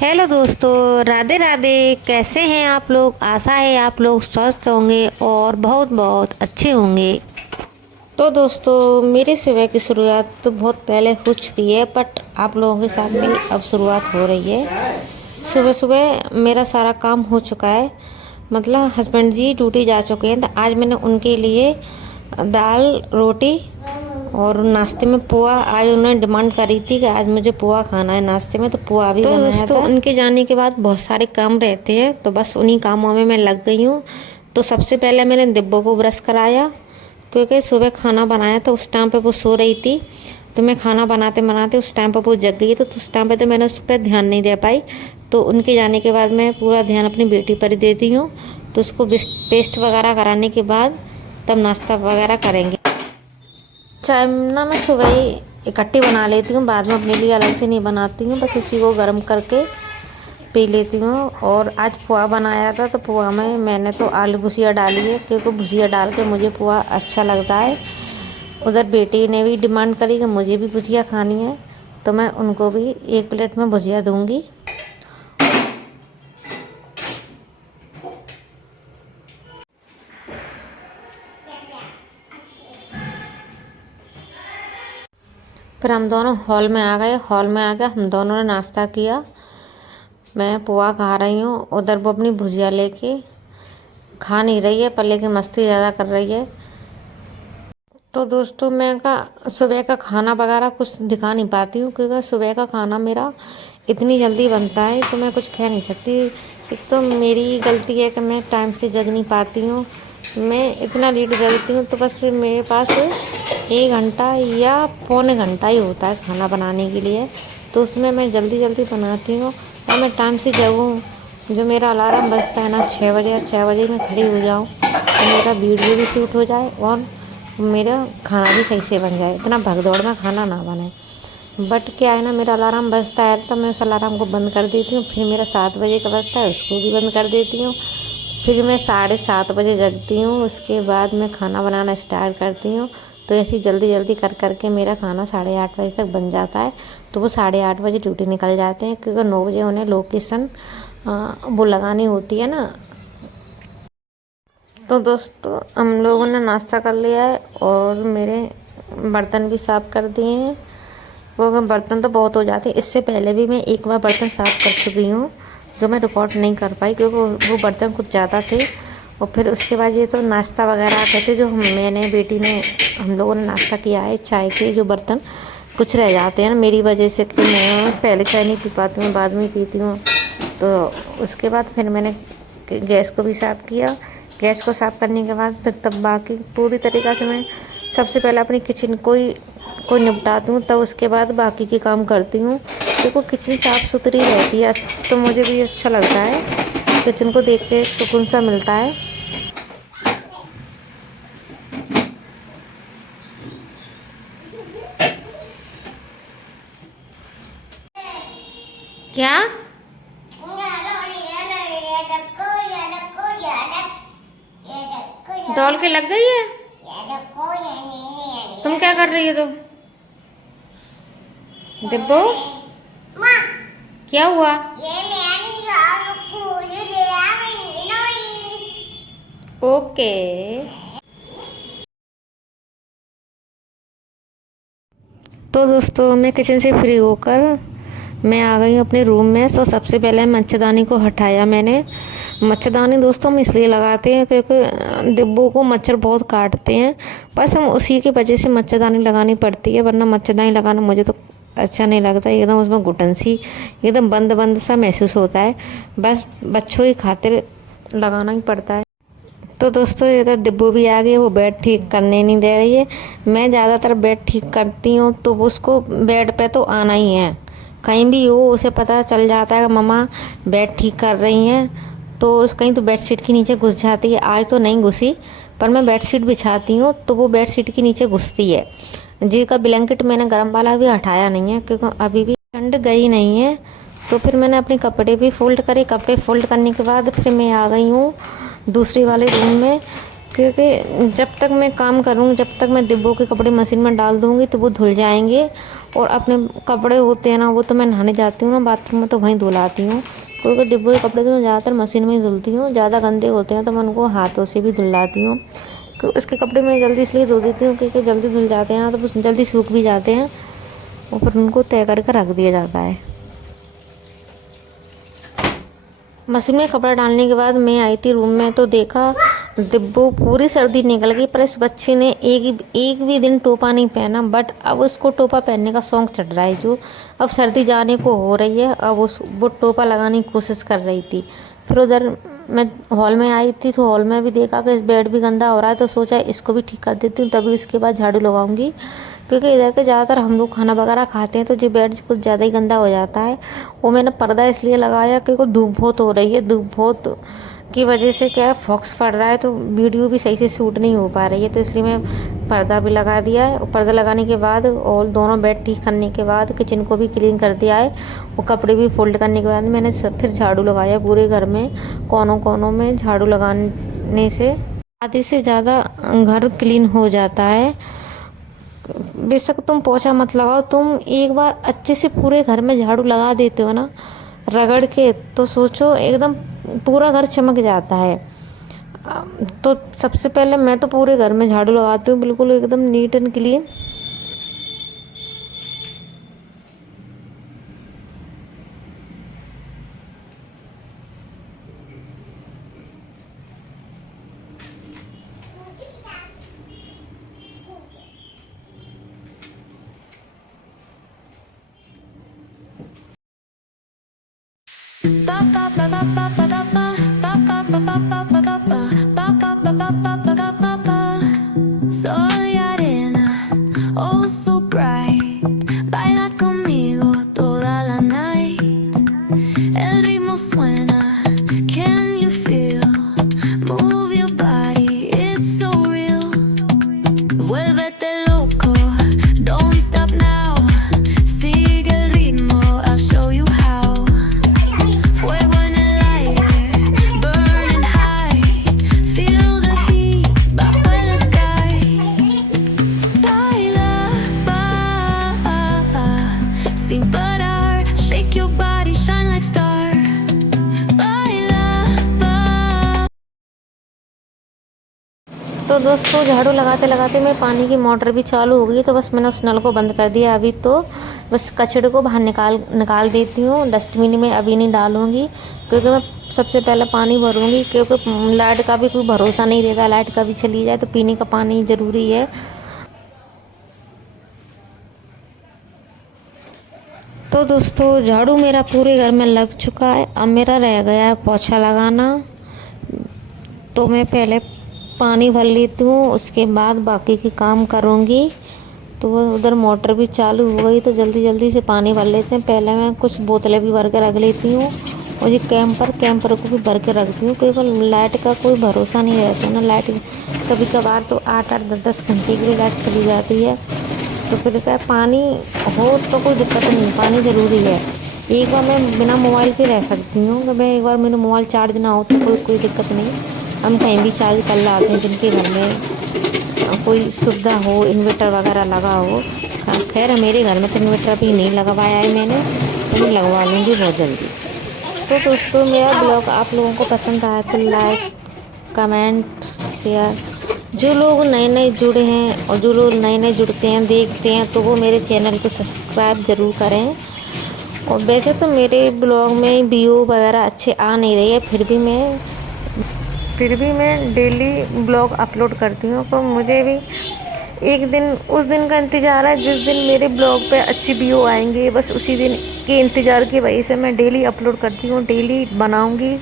Hello दोस्तों, राधे राधे। कैसे हैं आप लोग? आशा है आप लोग स्वस्थ होंगे और बहुत बहुत अच्छे होंगे। तो दोस्तों, मेरी सुबह की शुरुआत तो बहुत पहले हो चुकी है, बट आप लोगों के साथ मेरी अब शुरुआत हो रही है। सुबह सुबह मेरा सारा काम हो चुका है, मतलब हस्बैंड जी ड्यूटी जा चुके हैं। तो आज मैंने उनके लिए दाल रोटी और नाश्ते में पोहा, आज उन्होंने डिमांड करी थी कि आज मुझे पोहा खाना है नाश्ते में, तो पोहा भी बनाया था। दोस्तों, उनके जाने के बाद बहुत सारे काम रहते हैं, तो बस उन्हीं कामों में मैं लग गई हूँ। तो सबसे पहले मैंने दिब्बों को ब्रश कराया, क्योंकि सुबह खाना बनाया था, उस टाइम पे वो सो रही थी। तो मैं खाना बनाते बनाते उस टाइम पर वो जग गई, तो उस टाइम पे तो मैंने उस पर ध्यान नहीं दे पाई। तो उनके जाने के बाद मैं पूरा ध्यान अपनी बेटी पर ही देती हूँ। तो उसको पेस्ट वगैरह कराने के बाद तब नाश्ता वगैरह करेंगे। चाय ना मैं सुबह ही इकट्ठी बना लेती हूँ, बाद में अपने लिए अलग से नहीं बनाती हूँ, बस उसी को गर्म करके पी लेती हूँ। और आज पोहा बनाया था, तो पोहा में मैंने तो आलू भुजिया डाली है, क्योंकि भुजिया डाल के मुझे पोहा अच्छा लगता है। उधर बेटी ने भी डिमांड करी कि मुझे भी भुजिया खानी है, तो मैं उनको भी एक प्लेट में भुजिया दूंगी। फिर हम दोनों हॉल में आ गए। हॉल में आकर हम दोनों ने नाश्ता किया। मैं पोहा खा रही हूँ, उधर वो अपनी भुजिया लेके खा नहीं रही है, पर लेकिन मस्ती ज़्यादा कर रही है। तो दोस्तों, मैं का सुबह का खाना वगैरह कुछ दिखा नहीं पाती हूँ, क्योंकि सुबह का खाना मेरा इतनी जल्दी बनता है, तो मैं कुछ कह नहीं सकती। एक तो मेरी गलती है कि मैं टाइम से जग नहीं पाती हूँ। मैं इतना लेट जगती हूँ, तो बस मेरे पास 1 घंटा या पौने घंटा ही होता है खाना बनाने के लिए। तो उसमें मैं जल्दी जल्दी बनाती हूँ और मैं टाइम से जगूँ। जो मेरा अलार्म बजता है ना 6 बजे, 6 बजे मैं खड़ी हो जाऊँ, तो मेरा वीडियो भी शूट हो जाए और मेरा खाना भी सही से बन जाए, इतना भगदौड़ में खाना ना बने। बट क्या है ना, मेरा अलार्म बजता है तो मैं उस अलार्म को बंद कर देती हूँ। फिर मेरा 7 बजे का बजता है, उसको भी बंद कर देती हूँ। फिर मैं 7:30 बजे जगती हूँ, उसके बाद मैं खाना बनाना स्टार्ट करती हूँ। तो ऐसे जल्दी जल्दी कर करके मेरा खाना 8:30 बजे तक बन जाता है। तो वो 8:30 बजे ड्यूटी निकल जाते हैं, क्योंकि 9 बजे उन्हें लोकेशन वो लगानी होती है ना। तो दोस्तों, हम लोगों ने नाश्ता कर लिया है और मेरे बर्तन भी साफ़ कर दिए हैं। वो बर्तन तो बहुत हो जाते हैं, इससे पहले भी मैं एक बार बर्तन साफ़ कर चुकी हूँ, जो मैं रिकॉर्ड नहीं कर पाई, क्योंकि वो बर्तन कुछ ज़्यादा थे। और फिर उसके बाद ये तो नाश्ता वगैरह कहते जो मैंने बेटी ने हम लोगों ने नाश्ता किया है, चाय के जो बर्तन कुछ रह जाते हैं ना मेरी वजह से, कि मैं पहले चाय नहीं पी पाती हूँ, बाद में पीती हूँ। तो उसके बाद फिर मैंने गैस को भी साफ़ किया। गैस को साफ़ करने के बाद फिर तब बाकी पूरी तरीक़ा से मैं सबसे पहले अपनी किचन को निपटाती हूँ, तब उसके बाद बाकी के काम करती हूँ। क्योंकि किचन साफ़ सुथरी रहती है तो मुझे भी अच्छा लगता है, किचन को देख के सुकून सा मिलता है। क्या डॉल के लग गई है? तुम क्या कर रही हो? तुम डिब्बो, क्या हुआ? ओके। तो दोस्तों, मैं किचन से फ्री होकर मैं आ गई हूँ अपने रूम में। तो सबसे पहले मच्छरदानी को हटाया मैंने। मच्छरदानी दोस्तों हम इसलिए लगाते हैं क्योंकि डिब्बों को मच्छर बहुत काटते हैं, बस हम उसी की वजह से मच्छरदानी लगानी पड़ती है, वरना मच्छरदानी लगाना मुझे तो अच्छा नहीं लगता। एकदम उसमें घुटन सी, एकदम बंद बंद सा महसूस होता है। बस बच्चों की खातिर लगाना ही पड़ता है। तो दोस्तों, इधर डिब्बू भी आ गई, वो बेड ठीक करने नहीं दे रही है। मैं ज़्यादातर बेड ठीक करती हूँ, तो उसको बेड पे तो आना ही है, कहीं भी हो उसे पता चल जाता है कि मम्मा बेड ठीक कर रही हैं। तो कहीं तो बेडशीट के नीचे घुस जाती है। आज तो नहीं घुसी, पर मैं बेडशीट बिछाती हूँ तो वो बेडशीट के नीचे घुसती है। जी का ब्लैंकेट मैंने गर्म वाला भी हटाया नहीं है, क्योंकि अभी भी ठंड गई नहीं है। तो फिर मैंने अपने कपड़े भी फोल्ड करे। कपड़े फोल्ड करने के बाद फिर मैं आ गई हूँ दूसरे वाले रूम में, क्योंकि जब तक मैं काम करूँगी, जब तक मैं डिब्बों के कपड़े मशीन में डाल दूँगी तो वो धुल जाएंगे। और अपने कपड़े होते हैं ना, वो तो मैं नहाने जाती हूँ ना बाथरूम में, तो वहीं धुलाती हूँ। क्योंकि डिब्बों के कपड़े तो मैं ज़्यादातर मशीन में ही धुलती हूँ। ज़्यादा गंदे होते हैं तो मैं उनको हाथों से भी धुलाती हूँ। उसके कपड़े मैं जल्दी इसलिए धो देती हूँ क्योंकि जल्दी धुल जाते हैं तो वो जल्दी सूख भी जाते हैं, और फिर उनको तय करके रख दिया जाता है। मशीन में कपड़ा डालने के बाद मैं आई थी रूम में तो देखा डिब्बो पूरी सर्दी निकल गई, पर इस बच्चे ने एक भी दिन टोपा नहीं पहना। बट अब उसको टोपा पहनने का शौक चढ़ रहा है। जो अब सर्दी जाने को हो रही है, अब वो टोपा लगाने की कोशिश कर रही थी। फिर उधर मैं हॉल में आई थी तो हॉल में भी देखा कि इस बेड भी गंदा हो रहा है, तो सोचा इसको भी ठीक कर देती हूँ, तभी इसके बाद झाड़ू लगाऊंगी। क्योंकि इधर के ज़्यादातर हम लोग खाना वगैरह खाते हैं तो जो बेड कुछ ज़्यादा ही गंदा हो जाता है। वो मैंने पर्दा इसलिए लगाया क्योंकि धूप बहुत हो रही है, धूप बहुत की वजह से क्या है फॉक्स पड़ रहा है, तो वीडियो भी सही से शूट नहीं हो पा रही है, तो इसलिए मैं पर्दा भी लगा दिया है। और पर्दा लगाने के बाद और दोनों बेड ठीक करने के बाद किचन को भी क्लीन कर दिया है। वो कपड़े भी फोल्ड करने के बाद मैंने फिर झाड़ू लगाया पूरे घर में, कोनों कोनों में झाड़ू लगाने से आधे से ज़्यादा घर क्लीन हो जाता है। बेशक तुम पोछा मत लगाओ, तुम एक बार अच्छे से पूरे घर में झाड़ू लगा देते हो ना रगड़ के, तो सोचो एकदम पूरा घर चमक जाता है। तो सबसे पहले मैं तो पूरे घर में झाड़ू लगाती हूँ, बिल्कुल एकदम neat and clean. Sol y arena, oh so bright. Baila conmigo toda la night. El ritmo suena, can you feel? Move your body, it's so real. Vuélvete loco, don't stop now. Sigue el ritmo, I'll show you how. Fuego en el aire, burning high. Feel the heat bajo el sky. Baila, sin parar. Shake your body, shine like star. Baila. तो दोस्तों झाड़ू लगाते लगाते मैं पानी की motor भी चालू हो गई, तो बस मैंने उस नल को बंद कर दिया। अभी तो बस कचड़े को बाहर निकाल देती हूँ, डस्टबिन में अभी नहीं डालूँगी, क्योंकि मैं सबसे पहले पानी भरूँगी। क्योंकि लाइट का भी कोई भरोसा नहीं रहता, लाइट का भी चली जाए तो पीने का पानी ज़रूरी है। तो दोस्तों झाड़ू मेरा पूरे घर में लग चुका है, अब मेरा रह गया है पोछा लगाना। तो मैं पहले पानी भर लेती हूँ, उसके बाद बाकी के काम करूँगी। तो वो उधर मोटर भी चालू हो गई, तो जल्दी जल्दी से पानी भर लेते हैं। पहले मैं कुछ बोतलें भी भर के रख लेती हूँ, और ये कैंपर को भी भर के रखती हूँ, क्योंकि लाइट का कोई भरोसा नहीं रहता ना। लाइट कभी कभार तो 8-8 10-10 घंटे की लाइट चली जाती है, तो फिर क्या पानी हो तो कोई दिक्कत नहीं, पानी ज़रूरी है। एक बार मैं बिना मोबाइल के रह सकती हूँ, कि मैं एक बार मेरा मोबाइल चार्ज ना हो तो कोई दिक्कत नहीं, हम कहीं भी चार्ज कर लाते हैं। जिनके घर में कोई सुविधा हो, इन्वर्टर वगैरह लगा हो। खैर मेरे घर में तो इन्वर्टर भी नहीं लगवाया है मैंने, तो मैं लगवा लूँगी बहुत जल्दी। तो दोस्तों मेरा ब्लॉग आप लोगों को पसंद आया तो लाइक, कमेंट, शेयर। जो लोग नए नए जुड़े हैं और जो लोग नए नए जुड़ते हैं देखते हैं, तो वो मेरे चैनल को सब्सक्राइब ज़रूर करें। और वैसे तो मेरे ब्लॉग में व्यू वगैरह अच्छे आ नहीं रही है, फिर भी मैं डेली ब्लॉग अपलोड करती हूँ। तो मुझे भी एक दिन उस दिन का इंतज़ार है जिस दिन मेरे ब्लॉग पे अच्छी व्यू आएंगे, बस उसी दिन के इंतज़ार की वजह से मैं डेली अपलोड करती हूँ, डेली बनाऊँगी,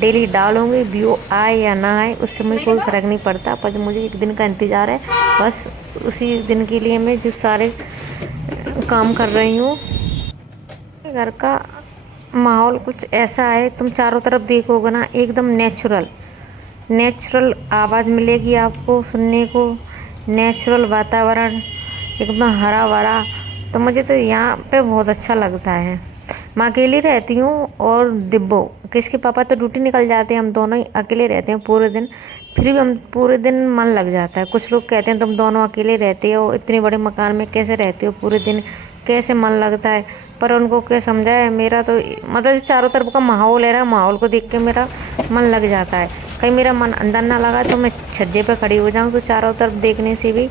डेली डालूँगी। व्यू आए या ना आए उससे मुझे कोई फ़र्क नहीं पड़ता, पर मुझे एक दिन का इंतज़ार है, बस उसी दिन के लिए मैं जो सारे काम कर रही हूँ। घर का माहौल कुछ ऐसा है, तुम चारों तरफ देखोगे ना एकदम नेचुरल आवाज़ मिलेगी आपको सुनने को, नेचुरल वातावरण एकदम हरा भरा। तो मुझे तो यहाँ पे बहुत अच्छा लगता है। मैं अकेली रहती हूँ और दिब्बो, किसके पापा तो ड्यूटी निकल जाते हैं, हम दोनों ही अकेले रहते हैं पूरे दिन। फिर भी हम पूरे दिन मन लग जाता है। कुछ लोग कहते हैं तुम दोनों अकेले रहते हो, इतने बड़े मकान में कैसे रहते हो, पूरे दिन कैसे मन लगता है। पर उनको क्या समझाए, मेरा तो मतलब चारों तरफ का माहौल है ना, माहौल को देख के मेरा मन लग जाता है। कहीं मेरा मन अंदर ना लगा तो मैं छज्जे पे खड़ी हो जाऊँ तो चारों तरफ देखने से भी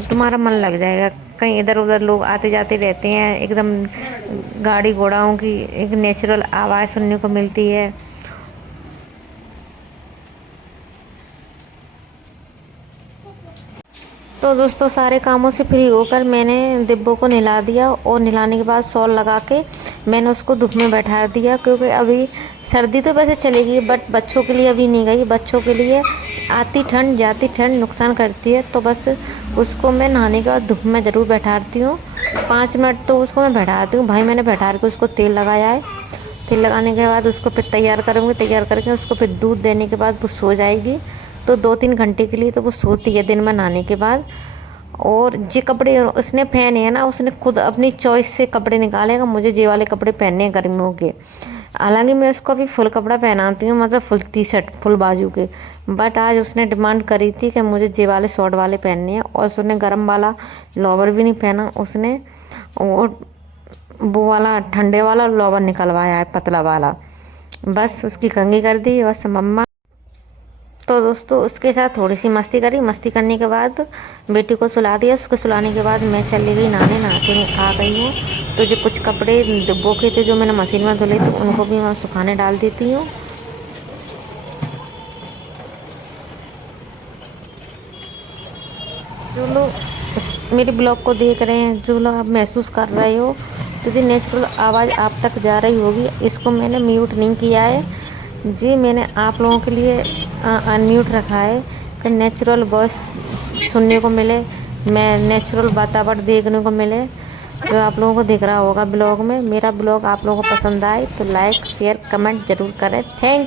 तुम्हारा मन लग जाएगा। कहीं इधर उधर लोग आते जाते रहते हैं, एकदम गाड़ी घोड़ाओं की एक नेचुरल आवाज़ सुनने को मिलती है। तो दोस्तों सारे कामों से फ्री होकर मैंने डिब्बों को नहला दिया और नहलाने के बाद शॉल लगा के मैंने उसको धूप में बैठा दिया, क्योंकि अभी सर्दी तो वैसे चलेगी बट बच्चों के लिए अभी नहीं गई। बच्चों के लिए आती ठंड जाती ठंड नुकसान करती है, तो बस उसको मैं नहाने के बाद धूप में ज़रूर बैठाती हूँ। 5 मिनट तो उसको मैं बैठाती हूँ। भाई मैंने बैठा के उसको तेल लगाया है। तेल लगाने के बाद उसको फिर तैयार करूँगी। तैयार करके उसको फिर दूध देने के बाद वो सो जाएगी। तो 2-3 घंटे के लिए तो वो सोती है दिन में नहाने के बाद। और जे कपड़े उसने पहने हैं ना, उसने खुद अपनी चॉइस से कपड़े निकालेगा, मुझे ये वाले कपड़े पहनने हैं गर्मियों के। हालांकि मैं उसको अभी फुल कपड़ा पहनाती हूँ, मतलब फुल टी शर्ट फुल बाजू के। बट आज उसने डिमांड करी थी कि मुझे जे वाले शॉर्ट वाले पहनने हैं, और उसने गर्म वाला लोवर भी नहीं पहना उसने, और वो वाला ठंडे वाला लोवर निकलवाया है पतला वाला। बस उसकी कंघी कर दी बस मम्मा। तो दोस्तों उसके साथ थोड़ी सी मस्ती करी। मस्ती करने के बाद बेटी को सुला दिया। उसको सुलाने के बाद मैं चली गई नहाने। नहा के आ गई हूँ। तो जो कुछ कपड़े डिब्बों के थे जो मैंने मशीन में धुले थे उनको भी मैं सुखाने डाल देती हूँ। जो लोग मेरे ब्लॉग को देख रहे हैं, जो लोग आप महसूस कर रहे हो तो जो नेचुरल आवाज़ आप तक जा रही होगी, इसको मैंने म्यूट नहीं किया है जी, मैंने आप लोगों के लिए अनम्यूट रखा है कि नेचुरल वॉइस सुनने को मिले, मैं नेचुरल वातावरण देखने को मिले। जो आप लोगों को दिख रहा होगा ब्लॉग में। मेरा ब्लॉग आप लोगों को पसंद आए तो लाइक शेयर कमेंट ज़रूर करें। Thank you.